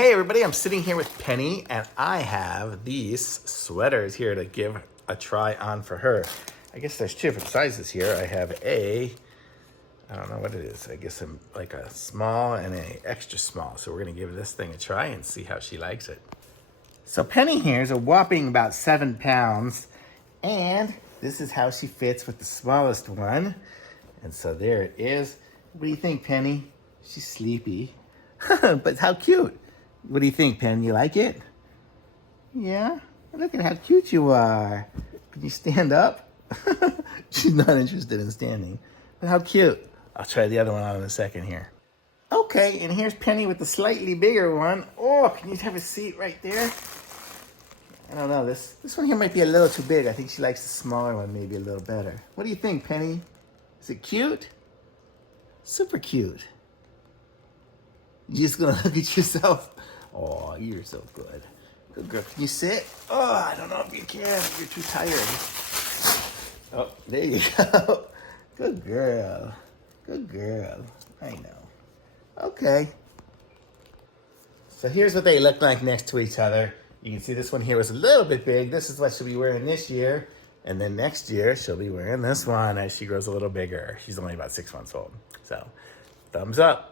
Hey everybody, I'm sitting here with Penny and I have these sweaters here to give a try on for her. I guess there's two different sizes here. I have I don't know what it is. I guess like a small and a extra small. So we're gonna give this thing a try and see how she likes it. So Penny here is a whopping about 7 pounds, and this is how she fits with the smallest one. And so there it is. What do you think, Penny? She's sleepy, but how cute. What do you think, Pen? You like it? Yeah? Look at how cute you are. Can you stand up? She's not interested in standing. But how cute. I'll try the other one on in a second here. Okay, and here's Penny with the slightly bigger one. Oh, can you have a seat right there? I don't know, this one here might be a little too big. I think she likes the smaller one maybe a little better. What do you think, Penny? Is it cute? Super cute. You just gonna look at yourself? Oh, you're so good. Good girl. Can you sit? Oh, I don't know if you can. You're too tired. Oh, there you go. Good girl. Good girl. I know. Okay. So here's what they look like next to each other. You can see this one here was a little bit big. This is what she'll be wearing this year. And then next year, she'll be wearing this one as she grows a little bigger. She's only about 6 months old. So, thumbs up.